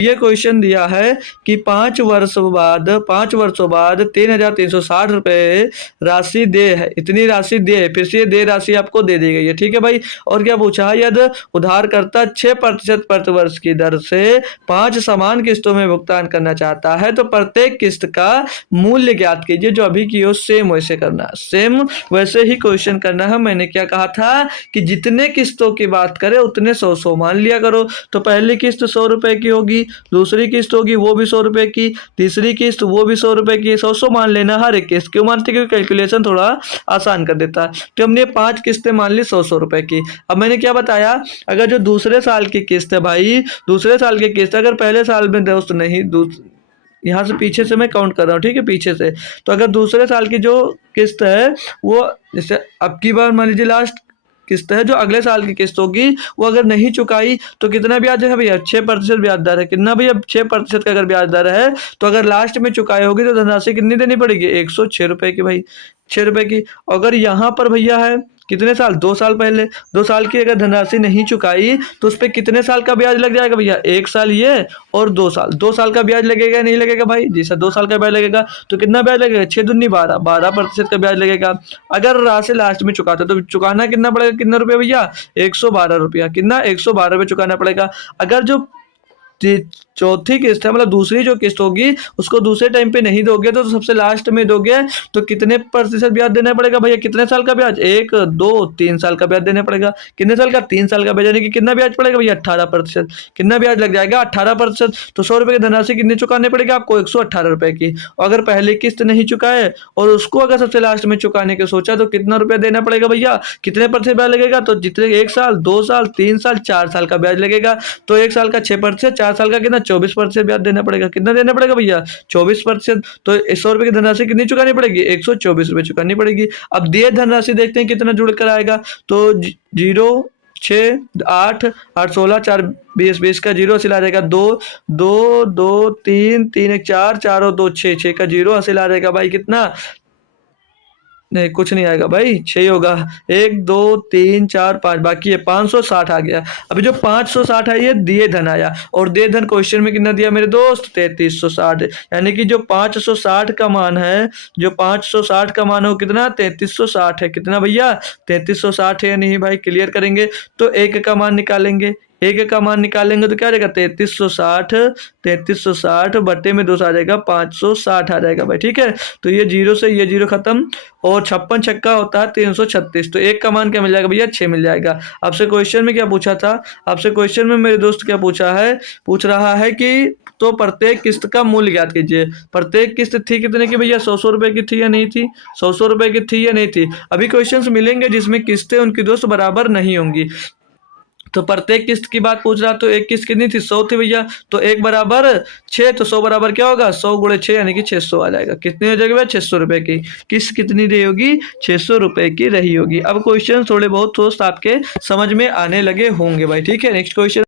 ये क्वेश्चन दिया है कि 5 वर्षों बाद 3,360 रुपये राशि दे है, इतनी राशि दे है, फिर से ये दे राशि आपको दे दी गई है, ठीक है भाई। और क्या पूछा है, यदि उधारकर्ता 6% प्रतिवर्ष की दर से 5 समान किस्तों में भुगतान करना चाहता है तो प्रत्येक किस्त का मूल्य ज्ञात कीजिए। जो अभी की हो सेम वैसे करना है, सेम वैसे ही क्वेश्चन करना है। मैंने क्या कहा था कि जितने किस्तों की बात करें उतने 100 मान लिया करो। तो पहली किस्त 100 रुपए की होगी, दूसरी किस्त होगी वो भी 100 रुपए की, तीसरी किस्त वो भी 100 रुपए की, 100 मान लेना हर एक किस्त। क्यों मानते? क्योंकि कैलकुलेशन थोड़ा आसान कर देता है। तो हमने 5 किस्तें मान ली 100 रुपए की। अब मैंने क्या बताया, अगर जो दूसरे साल की किस्त है भाई, दूसरे साल की किस्त अगर पहले साल में दोस्त नहीं, यहाँ से पीछे से मैं काउंट कर रहा हूँ, ठीक है, पीछे से। तो अगर दूसरे साल की जो किस्त है वो, जैसे अब की बार मान लीजिए लास्ट किस्त है, जो अगले साल की किस्त होगी वो अगर नहीं चुकाई तो कितना ब्याज है भैया? 6% ब्याज दर है। कितना भैया? 6% का अगर ब्याज दर है तो अगर लास्ट में चुकाई होगी तो धनराशि कितनी देनी पड़ेगी? 106 रुपए की भाई, 6 रुपए की। अगर यहाँ पर भैया है कितने साल? 2 साल पहले, 2 साल की अगर धनराशि नहीं चुकाई तो उस पर कितने साल का ब्याज लग जाएगा भैया? 1 साल ये और 2 साल, 2 साल का ब्याज लगेगा नहीं लगेगा भाई? जी सर, 2 साल का ब्याज लगेगा। तो कितना ब्याज लगेगा? 6 दूनी 12, 12% का ब्याज लगेगा। अगर राशि लास्ट में चुकाते तो चुकाना कितना पड़ेगा? कितना रुपया भैया? 112 रुपया। कितना? 112 रुपये चुकाना पड़ेगा। अगर जो चौथी किस्त है, मतलब दूसरी जो किस्त होगी उसको दूसरे टाइम पे नहीं दोगे तो सबसे लास्ट में दोगे तो कितने प्रतिशत ब्याज देना पड़ेगा भैया? कितने साल का ब्याज? 1, 2, 3 साल का ब्याज देना पड़ेगा। कितने साल का? 3 साल का ब्याज, यानी कि कितना ब्याज पड़ेगा भैया? 18%। कितना ब्याज लग जाएगा? 18%। तो 100 रुपए की धनराशि कितनी चुकाने पड़ेगी आपको? 118 रुपए की। और अगर पहली किस्त नहीं चुकाए और उसको अगर सबसे लास्ट में चुकाने के सोचा तो कितना रुपया देना पड़ेगा भैया? कितने प्रतिशत ब्याज लगेगा? तो जितने 1 साल, 2 साल, 3 साल, 4 साल का ब्याज लगेगा। तो 1 साल का 6%, 4 साल का कितना? 24% ब्याज देना पड़ेगा। कितना देना पड़ेगा भैया? 24%। तो 100 रुपए की धनराशि कितनी चुकानी पड़ेगी? 124 रुपए चुकानी पड़ेगी। अब दिए धनराशि देखते हैं कितना जुड़ कर आएगा। तो 0, 6, 8, 8, 16, 4, 20, 20 का 0 हासिल आ जाएगा। 2, 2, 2, 3, 3, 1, 4, 4 और 2, 6, 6 का 0 हासिल आ जाएगा भाई। कितना? नहीं, कुछ नहीं आएगा भाई, 6 ही होगा। 1, 2, 3, 4, 5, बाकी है 560 आ गया। अभी जो 560 है ये दिए धन आया, और दिए धन क्वेश्चन में कितना दिया मेरे दोस्त? 3360। यानी कि जो 560 का मान है, जो 560 का मान है वो कितना? 3360 है। कितना भैया? 3360 है या नहीं भाई? क्लियर करेंगे तो 1 का मान निकालेंगे। 1 का मान निकालेंगे तो क्या आ जाएगा? 3360, 3360 बट्टे में 2 आ जाएगा, 560 आ जाएगा भाई, ठीक है। तो ये 0 से ये 0 खत्म, और 56 छक्का होता है 336। तो 1 का मान क्या मिल जाएगा भैया? 6 मिल जाएगा। आपसे क्वेश्चन में क्या पूछा था? आपसे क्वेश्चन में मेरे दोस्त क्या पूछा है? पूछ रहा है कि तो प्रत्येक किस्त का मूल्य ज्ञात कीजिए। प्रत्येक किस्त थी कितने की भैया? 100 रुपए की थी या नहीं थी? 100 रुपए की थी या नहीं थी? अभी क्वेश्चंस मिलेंगे जिसमें किस्तें उनकी दोस्त बराबर नहीं होंगी। तो प्रत्येक किस्त की बात पूछ रहा, तो एक किस्त कितनी थी? 100 थी भैया। तो 1 बराबर 6, तो 100 बराबर क्या होगा? 100 गुणे 6 यानी कि 600 आ जाएगा। कितनी हो जाएगी भैया? 600 रुपए की। किस्त कितनी रही होगी? 600 रुपए की रही होगी। अब क्वेश्चन थोड़े बहुत दोस्त आपके समझ में आने लगे होंगे भाई, ठीक है। Next question